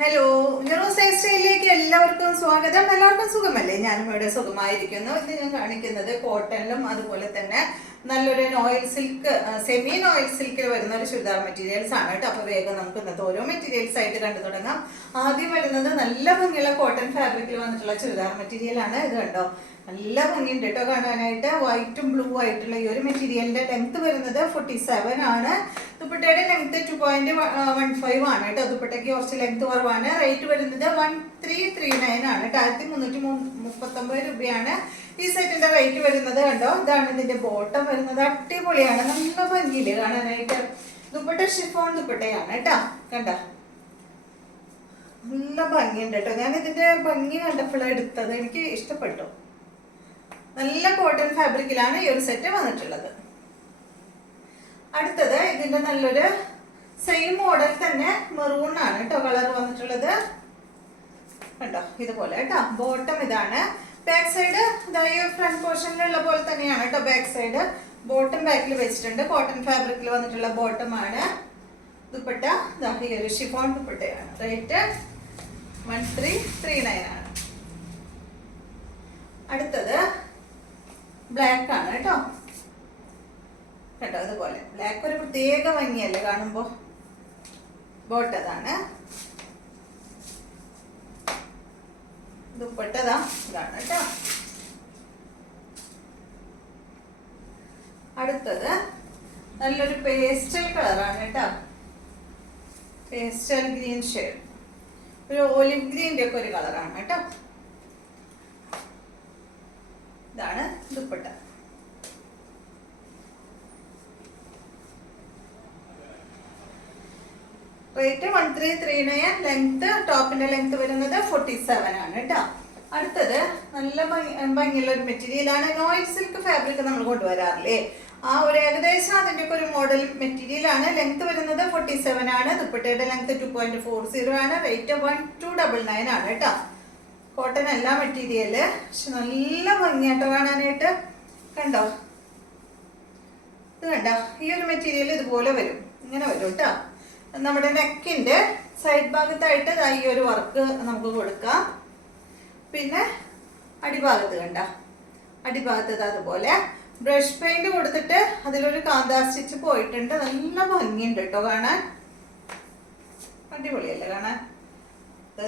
Hello, news സ്റ്റൈലിലേക്ക് എല്ലാവർക്കും സ്വാഗതം. എല്ലാവർക്കും സുഖമല്ലേ? ഞാനും ഇവിടെ സുഖമായിരിക്കുന്നു. ഇത് ഞാൻ കാണിക്കുന്നത് കോട്ടണിലും അതുപോലെ തന്നെ നല്ലൊരു നോയിൽ സിൽക്ക്, സെമി നോയിൽ സിൽക്കിൽ വരുന്ന ഒരു ചുരിദാർ മെറ്റീരിയൽസ് ആണ് കേട്ടോ. അപ്പോൾ വേഗം നമുക്ക് ഇന്നത്തെ ഓരോ മെറ്റീരിയൽസ് ആയിട്ട് കണ്ടു തുടങ്ങാം. ആദ്യം വരുന്നത് നല്ല ഭംഗിയുള്ള കോട്ടൺ ഫാബ്രിക്കിൽ വന്നിട്ടുള്ള ചുരിദാർ മെറ്റീരിയൽ ആണ്. ഇത് കണ്ടോ, നല്ല ഭംഗിയുണ്ട് കേട്ടോ കാണാനായിട്ട്. വൈറ്റും ബ്ലൂ ആയിട്ടുള്ള ഈ ഒരു മെറ്റീരിയലിന്റെ ലെങ്ത് വരുന്നത് 47 ആണ്. ദുപ്പട്ടയുടെ ലെങ്ത് 2.15 ആണ് കേട്ടോ. ദുപ്പട്ടയ്ക്ക് കുറച്ച് ലെങ്ത് കുറവാണ്. റേറ്റ് വരുന്നത് 1339 ആണ്. 1339 രൂപയാണ് ഈ സെറ്റിന്റെ റേറ്റ് വരുന്നത്. കണ്ടോ, ഇതാണ് ഇതിന്റെ ബോട്ടം വരുന്നത്. അടിപൊളിയാണ്, നല്ല ഭംഗിയില് കാണാനായിട്ട്. ദുപ്പട്ട ഷിഫോൺ ദുപ്പട്ടയാണ് കേട്ടോ. കണ്ട, നല്ല ഭംഗിയുണ്ട് കേട്ടോ. ഞാൻ ഇതിന്റെ ഭംഗി കണ്ടപ്പോഴാണ് എടുത്തത്, എനിക്ക് ഇഷ്ടപ്പെട്ടു. നല്ല കോട്ടൺ ഫാബ്രിക്കിലാണ് ഈ ഒരു സെറ്റ് വന്നിട്ടുള്ളത്. അടുത്തത് ഇതിന്റെ നല്ലൊരു സെയിം മോഡൽ തന്നെ മെറൂൺ ആണ് കേട്ടോ കളർ വന്നിട്ടുള്ളത്. കണ്ടോ, ഇതുപോലെ കേട്ടോ. ബോട്ടം ഇതാണ്. ബാക്ക് സൈഡ് ഫ്രണ്ട് പോർഷനിലുള്ള പോലെ തന്നെയാണ് കേട്ടോ. ബാക്ക് സൈഡ് ബോട്ടം ബാക്കിൽ വെച്ചിട്ടുണ്ട്. കോട്ടൺ ഫാബ്രിക്കിൽ വന്നിട്ടുള്ള ബോട്ടം ആണ്. ദുപ്പട്ട ഈ ഒരു ഷിഫോൺ ദുപ്പട്ടയാണ്. റേറ്റ് 1339 ആണ്. അടുത്തത് ബ്ലാക്ക് ആണ് കേട്ടോ. കേട്ടോ, അതുപോലെ ബ്ലാക്ക് ഒരു പ്രത്യേക ഭംഗിയല്ലേ കാണുമ്പോ. ബോട്ടതാണ്. ദുപ്പട്ടതാ ഇതാണ് കേട്ടോ. അടുത്തത് നല്ലൊരു പേസ്റ്റൽ കളറാണ് കേട്ടോ. പേസ്റ്റൽ ഗ്രീൻ ഷെയ്ഡ്, ഒരു ഓലിവ് ഗ്രീൻ്റെ ഒക്കെ ഒരു കളറാണ് കേട്ടോ. ഇതാണ് ദുപ്പട്ട. റേറ്റ് 1339. ലെങ്ത്, ടോപ്പിന്റെ ലെങ്ത് വരുന്നത് 47 ആണ് കേട്ടോ. അടുത്തത് നല്ല ഭംഗിയുള്ള ഒരു മെറ്റീരിയൽ ആണ്. നോയിൽ സിൽക്ക് ഫാബ്രിക് നമ്മൾ കൊണ്ടുവരാറില്ലേ, ആ ഒരു ഏകദേശം അതിന്റെ ഒക്കെ ഒരു മോഡൽ മെറ്റീരിയൽ ആണ്. ലെങ്ത് വരുന്നത് 47 ആണ്. ദുപ്പട്ടയുടെ ലെങ്ത് 2.40 ആണ്. റേറ്റ് 1299 ആണ് കേട്ടോ. കോട്ടൺ അല്ല മെറ്റീരിയല്, പക്ഷെ നല്ല ഭംഗിയാട്ടോ കാണാനായിട്ട്. കണ്ടോ, ഇത് കണ്ടോ, ഈ ഒരു മെറ്റീരിയൽ ഇതുപോലെ വരും, ഇങ്ങനെ വരും കേട്ടോ. നമ്മുടെ നെക്കിന്റെ സൈഡ് ഭാഗത്തായിട്ട് ഈ ഒരു വർക്ക് നമുക്ക് കൊടുക്കാം. പിന്നെ അടിഭാഗത്ത് കണ്ട, അടിഭാഗത്ത് അതുപോലെ ബ്രഷ് പെയിന്റ് കൊടുത്തിട്ട് അതിലൊരു കാന്താ സ്റ്റിച്ച് പോയിട്ടുണ്ട്. നല്ല ഭംഗിയുണ്ട് കേട്ടോ കാണാൻ. അടിപൊളിയല്ലേ കാണാൻ.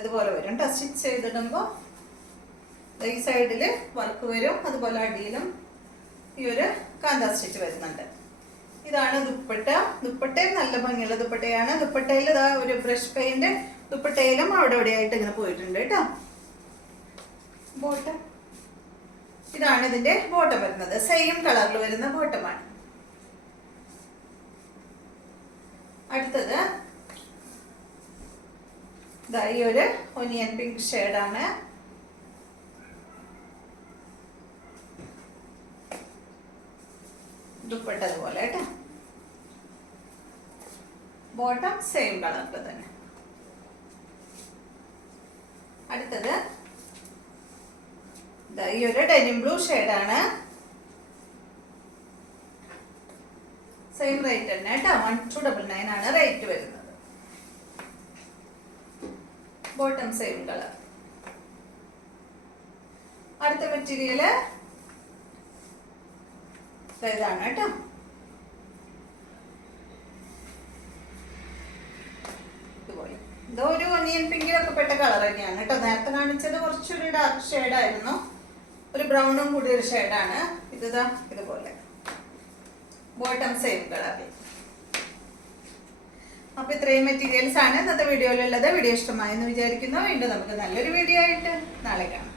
ഇതുപോലെ വരും കേട്ടോ. സ്റ്റിച്ച് ചെയ്തിടുമ്പോൾ ഈ സൈഡില് വർക്ക് വരും, അതുപോലെ അടിയിലും ഈ ഒരു കാന്താ സ്റ്റിച്ച് വരുന്നുണ്ട്. ഇതാണ് ദുപ്പട്ട. ദുപ്പട്ടയും നല്ല ഭംഗിയുള്ള ദുപ്പട്ടയാണ്. ദുപ്പട്ടയിൽ ഇതാ ഒരു ബ്രഷ് പെയിന്റ് ദുപ്പട്ടയിലും അവിടെ എവിടെയായിട്ട് ഇങ്ങനെ പോയിട്ടുണ്ട് കേട്ടോ. ബോട്ടം ഇതാണ് ഇതിന്റെ ബോട്ടം വരുന്നത്. സെയിം കളറിൽ വരുന്ന ബോട്ടമാണ്. അടുത്തത് ഈ ഒരു ഒനിയൻ പിങ്ക് ഷെയ്ഡാണ്. ദുപ്പട്ട അതുപോലെ കേട്ടോ. ബോട്ടം സെയിം കളറിൽ തന്നെ. അടുത്തത് ഈ ഒരു ഡെനിം ബ്ലൂ ഷെയ്ഡാണ്. സെയിം റേറ്റ് തന്നെ കേട്ടോ. 1299 ആണ് റേറ്റ് വരുന്നത്. Bottom same colour. അടുത്ത മെറ്റീരിയല് ഇതാണ് കേട്ടോ. ഇതുപോലെ ഇതോ ഒരു ഒനിയൻ പിങ്കിലൊക്കെ പെട്ട കളർ തന്നെയാണ് കേട്ടോ. നേരത്തെ കാണിച്ചത് കുറച്ചൊരു ഡാർക്ക് ഷെയ്ഡായിരുന്നു, ഒരു ബ്രൗണും കൂടി ഒരു ഷെയ്ഡാണ്. ഇതാ ഇതുപോലെ ബോട്ടം സെയിം കളറിൽ. അപ്പൊ ഇത്രയും മെറ്റീരിയൽസ് ആണ് ഇന്നത്തെ വീഡിയോയിലുള്ളത്. വീഡിയോ ഇഷ്ടമായെന്ന് വിചാരിക്കുന്നു. വീണ്ടും നമുക്ക് നല്ലൊരു വീഡിയോ ആയിട്ട് നാളെ കാണാം.